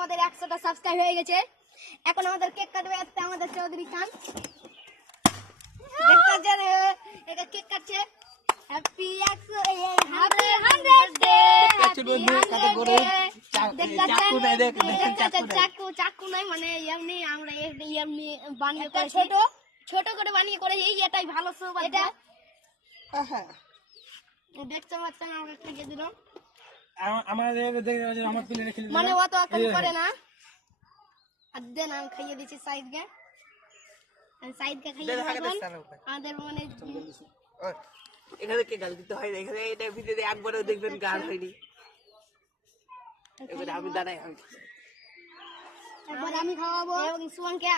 আমাদের 100টা সাবস্ক্রাইব হয়ে গেছে। এখন আমাদের কেক কাটবে একটা আমাদের চৌধুরী খান। দেখতে যান এটা কেক কাটছে। Happy 100 day. চাকু নাই মানে এমনি আমরা এমনি বানিয়ে ছোট ছোট করে বানিয়ে করে এটাই ভালো সব এটা। হ্যাঁ দেখতে পাচ্ছেন আমরা খেয়ে দিলাম মানে অত এখন করে না আর দেন আমি খাইয়ে দিচ্ছি সাইদকে খাইয়ে আমাদের মানে এখানে কে গাল দিতে হয় না, এখানে এটা ভিডিওতে একবারও দেখবেন গাল হয়নি। এবারে আমি দাঁড়াই একবার আমি খাওয়াবো এবং সুমনকে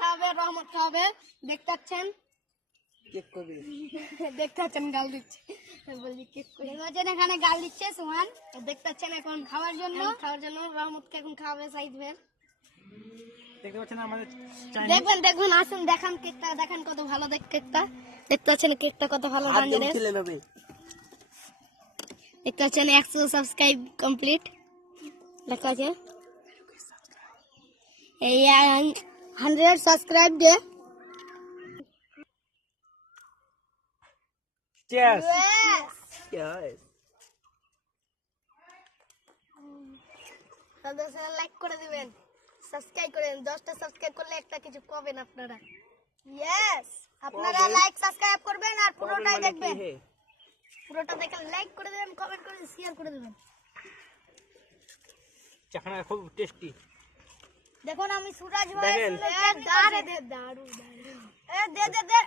খাওয়াবে, রহমত খাওয়াবে। দেখতে পাচ্ছেন কেক করবি দেখতে পাচ্ছেন গাল দিচ্ছে বলছি কেক করে এখানে গাল দিচ্ছে সুমন। দেখতে পাচ্ছেন এখন খাওয়ার জন্য রহমতকে এখন খাওয়াবে সাইদ ভাই। দেখতে পাচ্ছেন আমাদের দেখবেন আসুন দেখান কেকটা, দেখান কত ভালো কেকটা। দেখতে পাচ্ছেন কেকটা কত ভালো রান্না। দেখতে পাচ্ছেন 100 সাবস্ক্রাইব কমপ্লিট লেখা আছে। এই 100 সাবস্ক্রাইব ডে। চিয়ার্স লাইক করে দিবেন, সাবস্ক্রাইব করেন। 10টা সাবস্ক্রাইব করলে একটা কিছু পাবেন আপনারা। ইয়েস আপনারা লাইক সাবস্ক্রাইব করবেন আর পুরোটাই দেখবেন। পুরোটা দেখে লাইক করে দিবেন, কমেন্ট করে শেয়ার করে দিবেন। চাখানা খুব টেস্টি। দেখুন আমি সুরাজ ভাই দাঁড়ে দে দাঁড়ু দে দে দে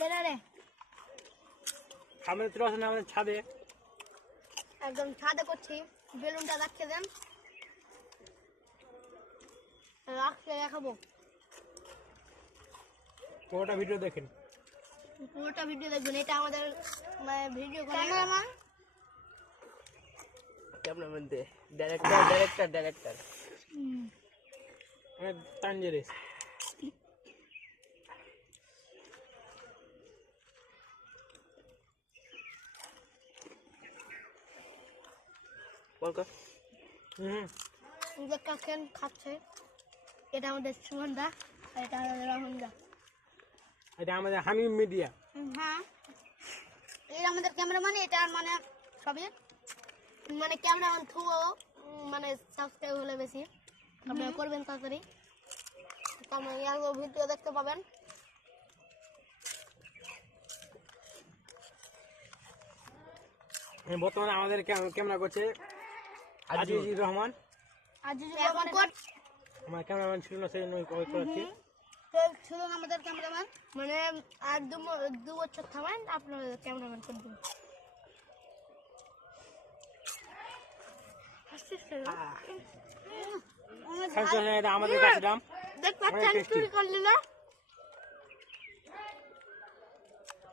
দে রে আমাদের চলে আসেন আমাদের ছাদে, একদম ছাদে করছি। বেলুনটা রাখতে দেন, রাখতে দেখাবো। পুরোটা ভিডিও দেখেন, পুরোটা ভিডিও দেখবেন। এটা আমাদের ভিডিও ক্যামেরাম্যান ডাইরেক্টর তানজিরিস। কাকেন খাচ্ছে। এটা আমাদের সুমনদা, এটা আমাদের রহমদা, এটা আমাদের হামিম মিডিয়া। হ্যাঁ এই আমাদের ক্যামেরাম্যান। এটা মানে সবই মানে ক্যামেরাম্যান থ্রু মানে সাবস্ক্রাইব হলে বেশি আপনারা করবেন তাড়াতাড়ি, আপনারা এর ভিডিও দেখতে পাবেন। বর্তমানে আমাদের ক্যামেরা করছে আজিজুর রহমান। আমার ক্যামেরাম্যান ছিল না, সেই জন্য ছিল আমাদের ক্যামেরাম্যান। মানে আর 2 বছর থামেন আপনার ক্যামেরাম্যান করবেন। এটা আমাদের কাছে দাম দেখ পাচ্ছেন চুরি করলি না।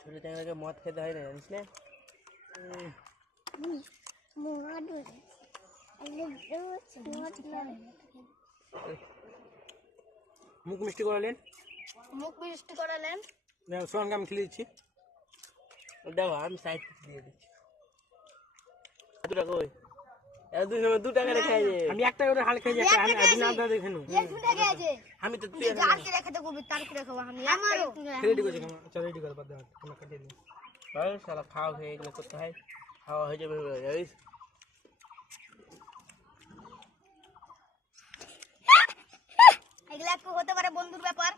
ছোট চ্যাংড়াকে মদ খেতে হয় না, জানিস না? মুখ মিষ্টি করালেন, সোহানকে আমি খেলে দিচ্ছি। দেখো আমি সাইড দিয়ে দিচ্ছি। কত টাকা ওই 2 টাকা রেখে আমি 1 টাকা করে হাল খেয়ে যাচ্ছি। আমি নাম দাও দেখেন, আমি তো তুই রেখে দেবো তার কি রেখাবো আমি আমারও রেডি করছি। আচ্ছা রেডি করে বাদ দাও, আমরা কাটিয়ে দিই। ভাই শালা খাওয়া হয়ে গেলে করতে হয়, খাওয়া হয়ে যাবে জানিস। এগুলো একটু হতে পারে বন্ধুর ব্যাপার,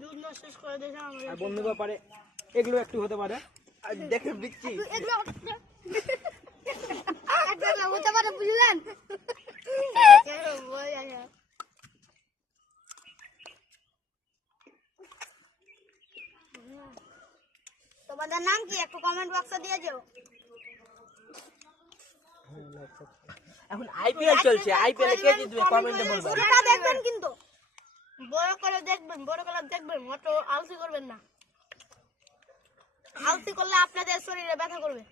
দুধ না শেষ করে দিয়েছে আমাদের। আর বন্ধুর ব্যাপারে এগুলো একটু হতে পারে। আর দেখে দিচ্ছি এগুলো হতে পারে, বুঝলেন? তোমাদের নাম কি একটু কমেন্ট বক্সে দিয়ে যাও। এখন আইপিএল চলছে, আইপিএল কে জিতবে কমেন্টে বলবেন। পুরোটা দেখবেন কিন্তু বড় করে দেখবেন, অত আলসি করবেন না। আলসি করলে আপনাদের শরীরে ব্যথা করবে।